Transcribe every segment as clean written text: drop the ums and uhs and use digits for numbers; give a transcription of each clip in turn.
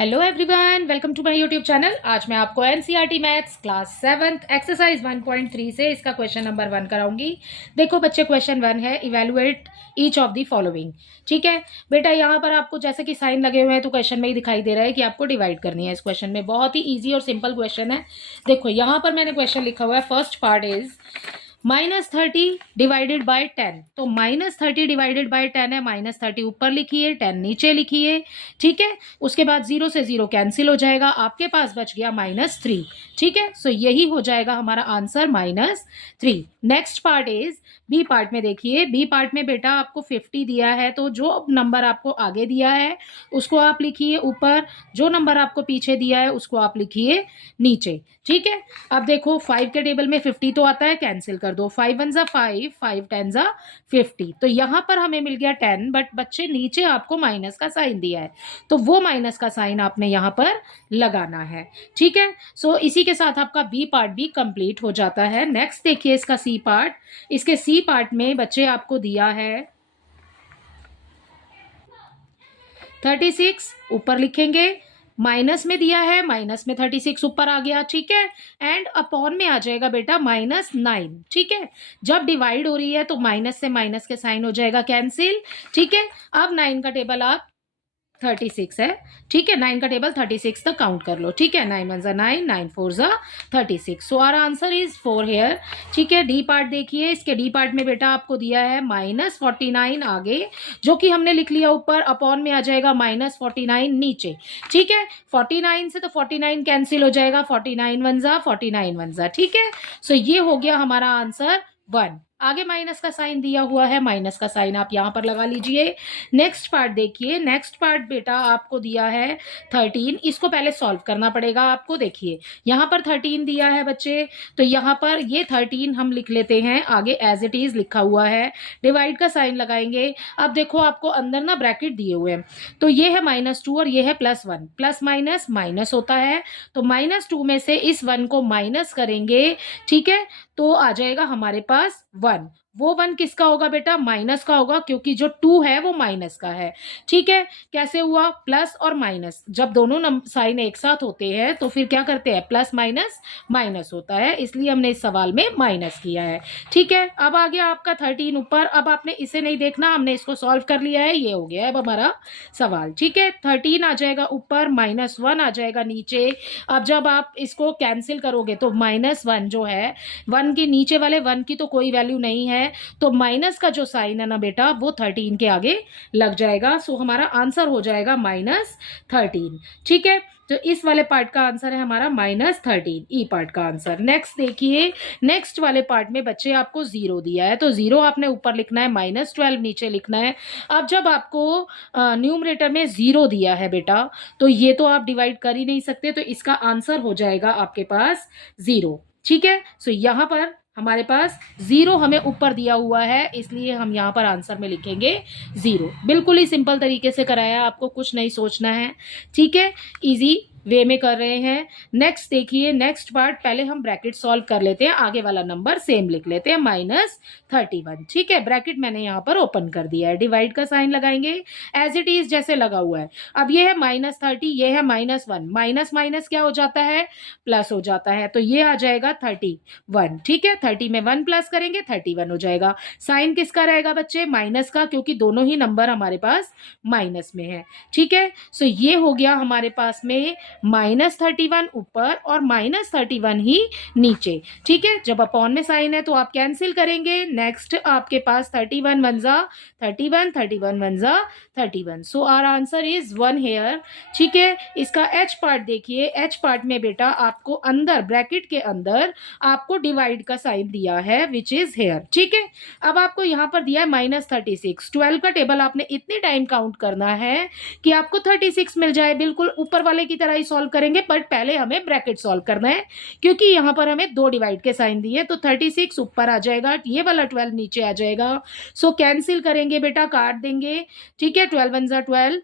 Hello everyone, welcome to my YouTube channel. आज मैं आपको NCERT maths class 7th exercise 1.3 से इसका क्वेश्चन नंबर 1 कराऊंगी। देखो बच्चे, क्वेश्चन 1 है evaluate each of the following. ठीक है बेटा, यहाँ पर आपको जैसे कि साइन लगे हुए हैं तो क्वेश्चन में ही दिखाई दे रहा है कि आपको डिवाइड करनी है। इस क्वेश्चन में बहुत ही ईजी और सिंपल क्वेश्चन है। देखो यहाँ पर मैंने क्वेश्चन लिखा हुआ है, first part is -30 divided by 10। तो -30 डिवाइडेड बाय 10 है, -30 ऊपर लिखिए, 10 नीचे लिखिए। ठीक है, उसके बाद 0 से 0 कैंसिल हो जाएगा, आपके पास बच गया -3। ठीक है, सो यही हो जाएगा हमारा answer -3। Next part is B part में। देखिए बी पार्ट में बेटा आपको 50 दिया है, तो जो नंबर आपको आगे दिया है उसको आप लिखिए ऊपर, जो नंबर आपको पीछे दिया है उसको आप लिखिए नीचे। ठीक है, अब देखो 5 के टेबल में 50 तो आता है, कैंसिल कर दो। 5 1 जा 5, 5 10 जा 50। तो यहां पर हमें मिल गया 10, बट बच्चे नीचे आपको माइनस का साइन दिया है, तो वो माइनस का साइन आपने यहां पर लगाना है। ठीक है, सो इसी के साथ आपका बी पार्ट भी कंप्लीट हो जाता है। नेक्स्ट देखिए इसका सी पार्ट। इसके सी पार्ट में बच्चे आपको दिया है 36, ऊपर लिखेंगे। माइनस में दिया है, माइनस में 36 ऊपर आ गया। ठीक है, एंड अपॉन में आ जाएगा बेटा -9। ठीक है, जब डिवाइड हो रही है तो माइनस से माइनस के साइन हो जाएगा कैंसिल। ठीक है, अब 9 का टेबल आप 36 है। ठीक है, 9 का टेबल 36 तक काउंट कर लो। ठीक है, 9 1 जा 9, 9 4 जा 36। So our answer is 4 here. ठीक है, डी पार्ट देखिए। इसके डी पार्ट में बेटा आपको दिया है -49 आगे, जो कि हमने लिख लिया ऊपर, अपॉन में आ जाएगा -49 नीचे। ठीक है, 49 से तो 49 कैंसिल हो जाएगा, 49 1 जा 49 1 जा। ठीक है, सो ये हो गया हमारा आंसर 1। आगे माइनस का साइन दिया हुआ है, माइनस का साइन आप यहां पर लगा लीजिए। नेक्स्ट पार्ट देखिए। नेक्स्ट पार्ट बेटा आपको दिया है 13। इसको पहले सॉल्व करना पड़ेगा आपको। देखिए यहां पर 13 दिया है बच्चे, तो यहां पर ये 13 हम लिख लेते हैं आगे, एज इट इज लिखा हुआ है। डिवाइड का साइन लगाएंगे। अब देखो आपको अंदर ना ब्रैकेट दिए हुए हैं, तो ये है -2 और ये है +1। प्लस माइनस माइनस होता है, तो -2 में से इस 1 को माइनस करेंगे। ठीक है, तो आ जाएगा हमारे पास 1। वो 1 किसका होगा बेटा? माइनस का होगा, क्योंकि जो 2 है वो माइनस का है। ठीक है, कैसे हुआ? प्लस और माइनस, जब दोनों साइन एक साथ होते हैं तो फिर क्या करते हैं? प्लस माइनस माइनस होता है, इसलिए हमने इस सवाल में माइनस किया है। ठीक है, अब आ गया आपका 13 ऊपर। अब आपने इसे नहीं देखना, हमने इसको सॉल्व कर लिया है, ये हो गया है अब हमारा सवाल। ठीक है, 13 आ जाएगा ऊपर, -1 आ जाएगा नीचे। अब जब आप इसको कैंसिल करोगे तो -1 जो है, 1 के नीचे वाले 1 की तो कोई वैल्यू नहीं है, तो माइनस का जो साइन है ना बेटा वो 13 के आगे लग जाएगा। सो हमारा आंसर हो जाएगा -13। ठीक है, तो इस वाले पार्ट का आंसर है हमारा -13, ई पार्ट का आंसर। नेक्स्ट देखिए, नेक्स्ट वाले पार्ट में बच्चे आपको 0 दिया है, तो 0 आपने ऊपर लिखना है, -12 नीचे लिखना है। अब जब आपको न्यूमरेटर में 0 दिया है बेटा, तो ये तो आप डिवाइड कर ही नहीं सकते, तो इसका आंसर हो जाएगा आपके पास 0। ठीक है, सो यहां पर हमारे पास 0 हमें ऊपर दिया हुआ है, इसलिए हम यहां पर आंसर में लिखेंगे 0। बिल्कुल ही सिंपल तरीके से कराया, आपको कुछ नहीं सोचना है। ठीक है, इजी वे में कर रहे हैं। नेक्स्ट देखिए, नेक्स्ट पार्ट। पहले हम ब्रैकेट सॉल्व कर लेते हैं, आगे वाला नंबर सेम लिख लेते हैं, -31। ठीक है, ब्रैकेट मैंने यहां पर ओपन कर दिया है, डिवाइड का साइन लगाएंगे एज इट इज जैसे लगा हुआ है। अब ये है -30, ये है -1, माइनस माइनस क्या हो जाता है? प्लस हो जाता है, तो ये आ जाएगा 31। ठीक है, 30 में 1 प्लस करेंगे, 31 हो जाएगा। साइन किसका रहेगा बच्चे? माइनस का, क्योंकि दोनों ही नंबर हमारे पास माइनस में है। ठीक है, सो ये हो गया हमारे पास में -31 ऊपर और -31 ही नीचे। ठीक है, जब अपॉन में साइन है तो आप कैंसिल करेंगे। नेक्स्ट आपके पास 31 1 जा 31, 31 1 जा 31। So our answer is 1 here. ठीक है, इसका एच पार्ट देखिए। एच पार्ट में बेटा आपको अंदर ब्रैकेट के अंदर आपको डिवाइड का साइन दिया है, विच इज हेयर। ठीक है, अब आपको यहां पर दिया है -36। 12 का टेबल आपने इतने टाइम काउंट करना है कि आपको 36 मिल जाए। बिल्कुल ऊपर वाले की तरह ही सॉल्व करेंगे, बट पहले हमें ब्रैकेट सॉल्व करना है, क्योंकि यहां पर हमें 2 डिवाइड के साइन दिए, तो 36 ऊपर आ जाएगा, ये वाला 12 नीचे आ जाएगा। सो कैंसिल करेंगे बेटा, काट देंगे। ठीक है, 12 1 जा 12,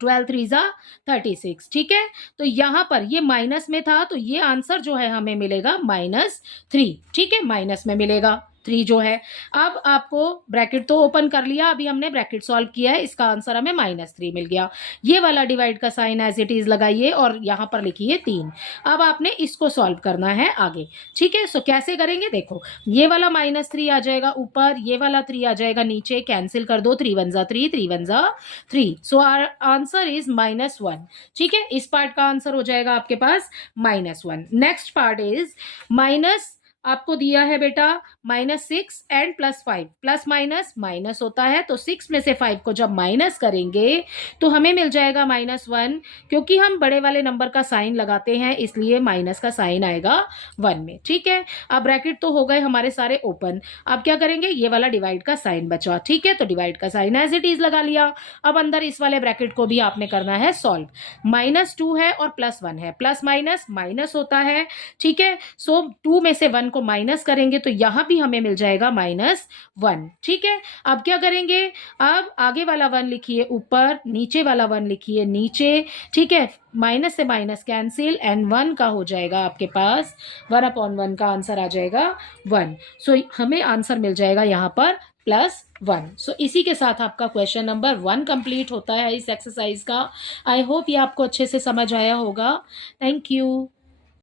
12 3 जा 36। ठीक है, तो यहां पर ये माइनस में था, तो ये आंसर जो है हमें मिलेगा -3। ठीक है, माइनस में मिलेगा। 3 जो है। अब आपको ब्रैकेट तो ओपन कर लिया, अभी हमने ब्रैकेट सॉल्व किया है, इसका आंसर हमें -3 मिल गया। ये वाला डिवाइड का साइन एज इट इज लगाइए और यहाँ पर लिखिए 3। अब आपने इसको सॉल्व करना है आगे, ठीक है। सो कैसे करेंगे देखो, ये वाला -3 आ जाएगा ऊपर, ये वाला 3 आ जाएगा नीचे, कैंसिल कर दो, 3 वन जा 3, 3 वन जा 3। सो आवर आंसर इज -1, ठीक है। इस पार्ट का आंसर हो जाएगा आपके पास -1। नेक्स्ट पार्ट इज माइनस, आपको दिया है बेटा -6 एंड +5, प्लस माइनस माइनस होता है, तो 6 में से 5 को जब माइनस करेंगे तो हमें मिल जाएगा -1। क्योंकि हम बड़े वाले नंबर का साइन लगाते हैं इसलिए माइनस का साइन आएगा 1 में, ठीक है। अब ब्रैकेट तो हो गए हमारे सारे ओपन। अब क्या करेंगे, ये वाला डिवाइड का साइन बचा, ठीक है, तो डिवाइड का साइन एज इट इज लगा लिया। अब अंदर इस वाले ब्रैकेट को भी आपने करना है सॉल्व। -2 है और +1 है, प्लस माइनस माइनस होता है, ठीक है। सो 2 में से 1 को माइनस करेंगे तो यहां भी हमें मिल जाएगा -1, ठीक है। अब क्या करेंगे, अब आगे वाला 1 लिखिए ऊपर, नीचे वाला 1 लिखिए नीचे, ठीक है। माइनस से माइनस कैंसिल एंड 1 का हो जाएगा आपके पास 1/1 का आंसर आ जाएगा 1। सो हमें आंसर मिल जाएगा यहां पर +1। सो इसी के साथ आपका क्वेश्चन नंबर 1 कंप्लीट होता है इस एक्सरसाइज का। आई होप ये आपको अच्छे से समझ आया होगा। Thank you.